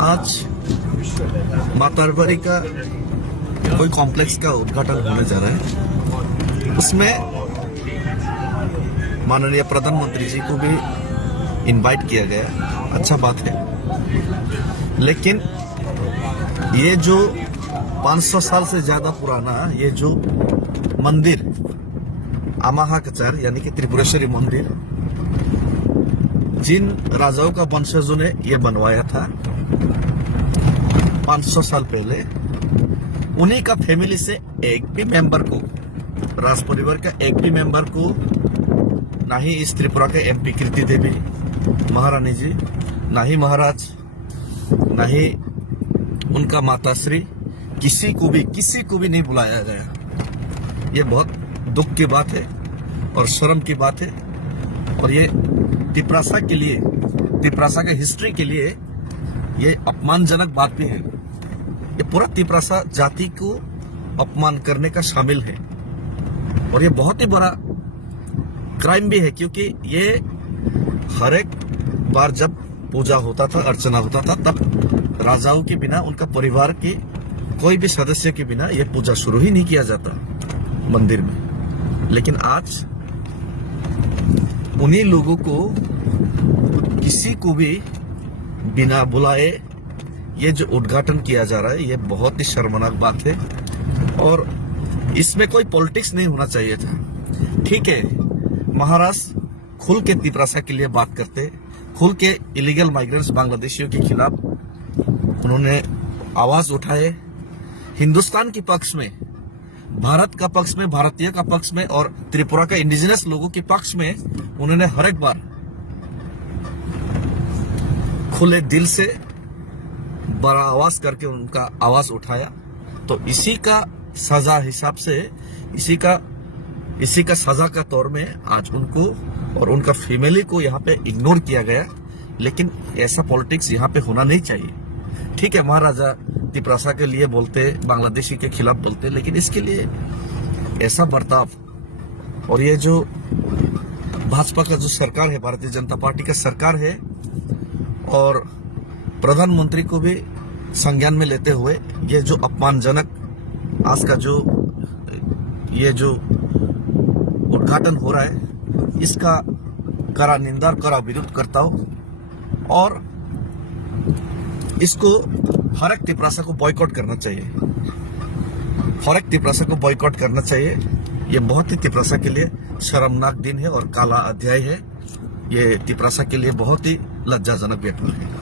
आज मातारबाड़ी का कोई कॉम्प्लेक्स का उद्घाटन होने जा रहा है। उसमें माननीय प्रधानमंत्री जी को भी इनवाइट किया गया, अच्छा बात है। लेकिन ये जो 500 साल से ज्यादा पुराना ये जो मंदिर आमाहा कचार यानी कि त्रिपुरेश्वरी मंदिर, जिन राजाओं का वंशजों ने ये बनवाया था 500 साल पहले, उन्हीं का फैमिली से एक भी मेंबर को, राज परिवार का एक भी मेंबर को, ना ही इस त्रिपुरा के एमपी कीर्ति देवी महारानी जी, ना ही महाराज, ना ही उनका माताश्री, किसी को भी नहीं बुलाया गया। ये बहुत दुख की बात है और शर्म की बात है। और ये तिपरासा के लिए, तिपरासा के हिस्ट्री के लिए ये अपमानजनक बात भी है। ये पूरा तिपरासा जाति को अपमान करने का शामिल है और ये बहुत ही बड़ा क्राइम भी है, क्योंकि ये हर एक बार जब पूजा होता था, अर्चना होता था, तब राजाओं के बिना, उनका परिवार के कोई भी सदस्य के बिना ये पूजा शुरू ही नहीं किया जाता मंदिर में। लेकिन आज उन्हीं लोगों को किसी को भी बिना बुलाए ये जो उद्घाटन किया जा रहा है, ये बहुत ही शर्मनाक बात है और इसमें कोई पॉलिटिक्स नहीं होना चाहिए था। ठीक है, महाराष्ट्र खुल के तिपरासा के लिए बात करते, खुल के इलीगल माइग्रेंट्स बांग्लादेशियों के खिलाफ उन्होंने आवाज उठाए, हिंदुस्तान के पक्ष में, भारत का पक्ष में, भारतीय का पक्ष में और त्रिपुरा का इंडिजिनस लोगों के पक्ष में उन्होंने हर एक बार खुले दिल से बड़ा आवाज करके उनका आवाज उठाया। तो इसी का सजा हिसाब से, इसी का सजा का तौर में आज उनको और उनका फैमिली को यहाँ पे इग्नोर किया गया। लेकिन ऐसा पॉलिटिक्स यहाँ पे होना नहीं चाहिए। ठीक है, महाराजा तिपरासा के लिए बोलते, बांग्लादेशी के खिलाफ बोलते, लेकिन इसके लिए ऐसा बर्ताव, और ये जो भाजपा का जो सरकार है, भारतीय जनता पार्टी का सरकार है, और प्रधानमंत्री को भी संज्ञान में लेते हुए ये जो अपमानजनक आज का जो ये जो उद्घाटन हो रहा है, इसका कड़ा निंदा, कड़ा विरोध करता हूं और इसको हर एक तिपरासा को बॉयकॉट करना चाहिए। हर एक तिपरासा को बॉयकॉट करना चाहिए। ये बहुत ही तिपरासा के लिए शर्मनाक दिन है और काला अध्याय है। ये तिपरासा के लिए बहुत ही लज्जाजनक घटना है।